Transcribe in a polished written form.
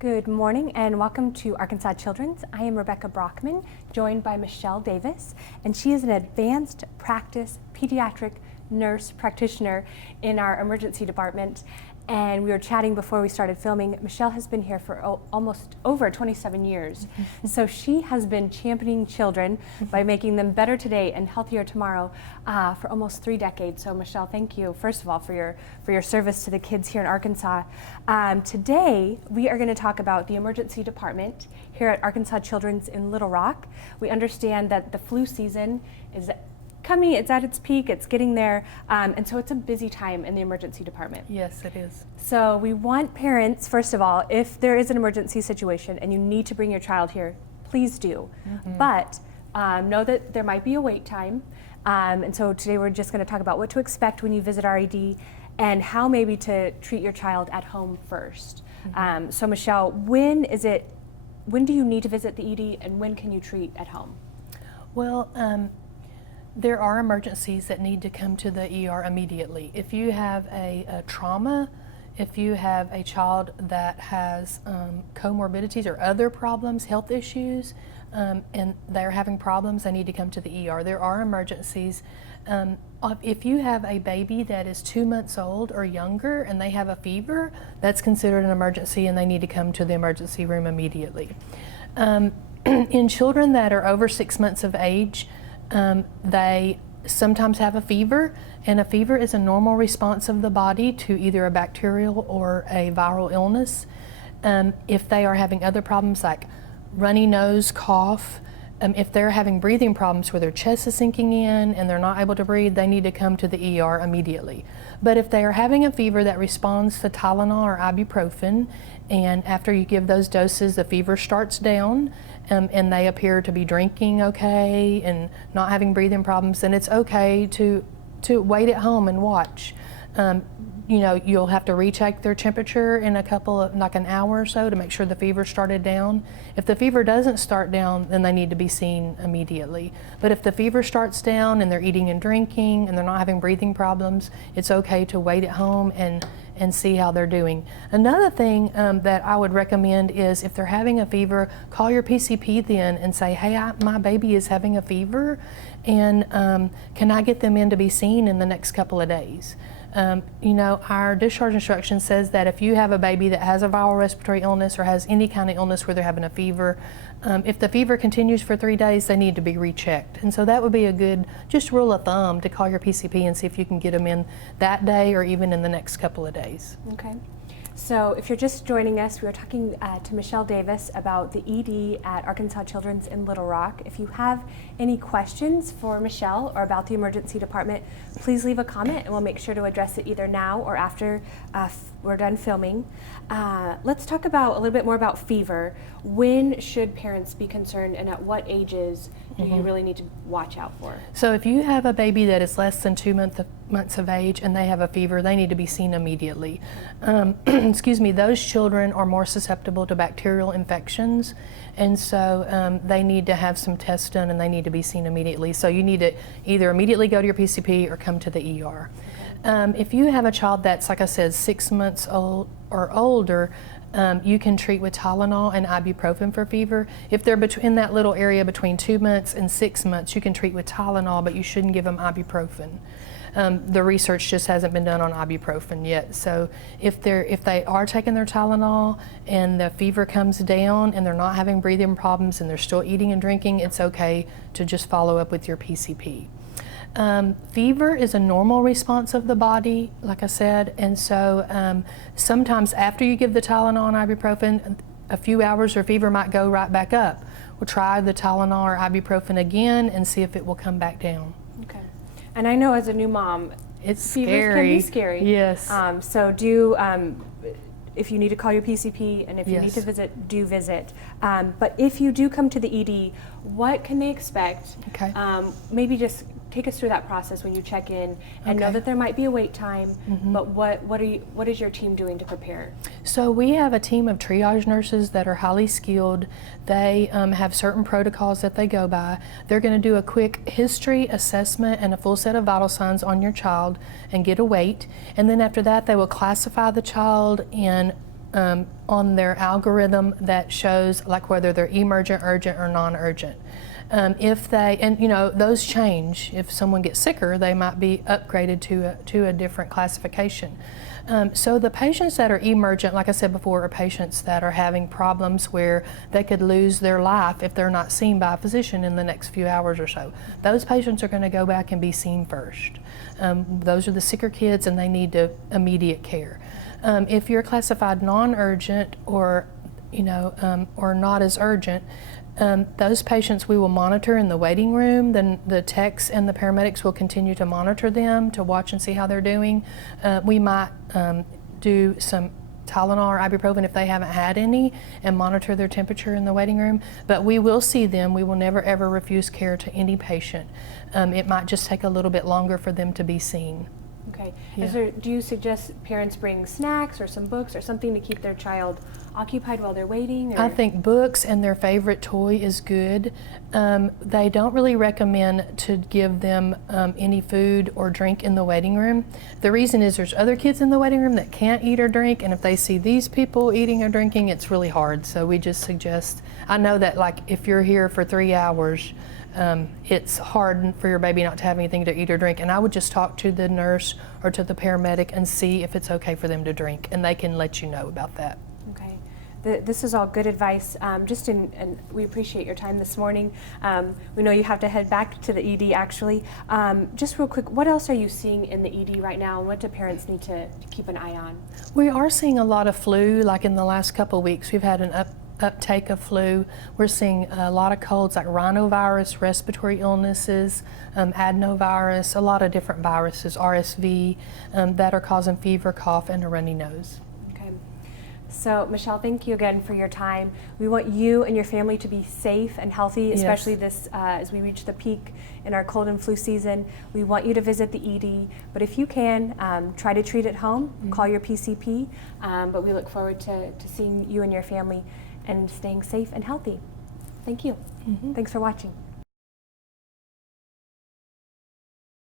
Good morning and welcome to Arkansas Children's. I am Rebecca Brockman, joined by Michelle Davis, and she is an advanced practice pediatric nurse practitioner in our emergency department. And we were chatting before we started filming. Michelle has been here for almost over 27 years. So she has been championing children by making them better today and healthier tomorrow for almost 3 decades. So Michelle, thank you, first of all, for your service to the kids here in Arkansas. Today, we are going to talk about the emergency department here at Arkansas Children's in Little Rock. We understand that the flu season is coming, it's at its peak, it's getting there, and so it's a busy time in the emergency department. Yes, it is. So we want parents, first of all, if there is an emergency situation and you need to bring your child here, please do. But know that there might be a wait time, and so today we're just going to talk about what to expect when you visit RED and how maybe to treat your child at home first. So Michelle, when do you need to visit the ED and when can you treat at home? Well, there are emergencies that need to come to the ER immediately. If you have a trauma, if you have a child that has comorbidities or other problems, health issues, and they're having problems, they need to come to the ER. There are emergencies. If you have a baby that is 2 months old or younger and they have a fever, that's considered an emergency and they need to come to the emergency room immediately. In children that are over 6 months of age, they sometimes have a fever, and a fever is a normal response of the body to either a bacterial or a viral illness. If they are having other problems like runny nose, cough, if they're having breathing problems where their chest is sinking in and they're not able to breathe, they need to come to the ER immediately. But if they are having a fever that responds to Tylenol or ibuprofen, and after you give those doses, the fever starts down, and they appear to be drinking okay and not having breathing problems, then it's okay to wait at home and watch. You'll have to recheck their temperature in like an hour or so to make sure the fever started down. If the fever doesn't start down, then they need to be seen immediately. But if the fever starts down and they're eating and drinking and they're not having breathing problems, it's okay to wait at home and see how they're doing. Another thing that I would recommend is if they're having a fever, call your PCP then and say, hey, my baby is having a fever, and can I get them in to be seen in the next couple of days? Our discharge instruction says that if you have a baby that has a viral respiratory illness or has any kind of illness where they're having a fever, if the fever continues for 3 days, they need to be rechecked. And so that would be a good just rule of thumb to call your PCP and see if you can get them in that day or even in the next couple of days. Okay. So if you're just joining us, we were talking to Michelle Davis about the ED at Arkansas Children's in Little Rock. If you have any questions for Michelle or about the emergency department, please leave a comment and we'll make sure to address it either now or after we're done filming. Let's talk a little bit more about fever. When should parents be concerned and at what ages do you really need to watch out for? So if you have a baby that is less than 2 months of age and they have a fever, they need to be seen immediately. Excuse me, those children are more susceptible to bacterial infections, and so they need to have some tests done and they need to be seen immediately. So you need to either immediately go to your PCP or come to the ER. If you have a child that's, like I said, 6 months old or older, you can treat with Tylenol and ibuprofen for fever. If they're in that little area between 2 months and 6 months, you can treat with Tylenol, but you shouldn't give them ibuprofen. The research just hasn't been done on ibuprofen yet. So if they are taking their Tylenol and the fever comes down and they're not having breathing problems and they're still eating and drinking, it's okay to just follow up with your PCP. Fever is a normal response of the body, like I said, and so sometimes after you give the Tylenol and ibuprofen, a few hours your fever might go right back up. We'll try the Tylenol or ibuprofen again and see if it will come back down. Okay. And I know as a new mom, it's fevers scary. can be scary. Yes. So if you need to call your PCP and if you need to visit, do visit. But if you do come to the ED, what can they expect? Okay. Maybe just take us through that process when you check in and know that there might be a wait time, but what is your team doing to prepare? So we have a team of triage nurses that are highly skilled. They have certain protocols that they go by. They're going to do a quick history assessment and a full set of vital signs on your child and get a weight. And then after that, they will classify the child in on their algorithm that shows like whether they're emergent, urgent, or non-urgent. If they, and you know, those change. If someone gets sicker, they might be upgraded to a different classification. So the patients that are emergent, like I said before, are patients that are having problems where they could lose their life if they're not seen by a physician in the next few hours or so. Those patients are going to go back and be seen first. Those are the sicker kids, and they need immediate care. If you're classified non-urgent or, you know, or not as urgent, those patients we will monitor in the waiting room. Then the techs and the paramedics will continue to monitor them to watch and see how they're doing. We might do some Tylenol or ibuprofen if they haven't had any and monitor their temperature in the waiting room. But we will see them. We will never ever refuse care to any patient. It might just take a little bit longer for them to be seen. Okay. Yeah. Do you suggest parents bring snacks or some books or something to keep their child occupied while they're waiting? Or? I think books and their favorite toy is good. They don't really recommend to give them any food or drink in the waiting room. The reason is there's other kids in the waiting room that can't eat or drink, and if they see these people eating or drinking, it's really hard. So we just suggest, I know that like if you're here for 3 hours, it's hard for your baby not to have anything to eat or drink, and I would just talk to the nurse or to the paramedic and see if it's okay for them to drink, and they can let you know about that. Okay. This is all good advice. And we appreciate your time this morning. We know you have to head back to the ED actually. Just real quick, what else are you seeing in the ED right now, and what do parents need to keep an eye on? We are seeing a lot of flu. Like in the last couple of weeks, we've had an uptake of flu. We're seeing a lot of colds like rhinovirus, respiratory illnesses, adenovirus, a lot of different viruses, RSV, that are causing fever, cough, and a runny nose. Okay. So Michelle, thank you again for your time. We want you and your family to be safe and healthy, especially this as we reach the peak in our cold and flu season. We want you to visit the ED, but if you can, try to treat at home, call your PCP, but we look forward to seeing you and your family and staying safe and healthy. Thank you. Thanks for watching.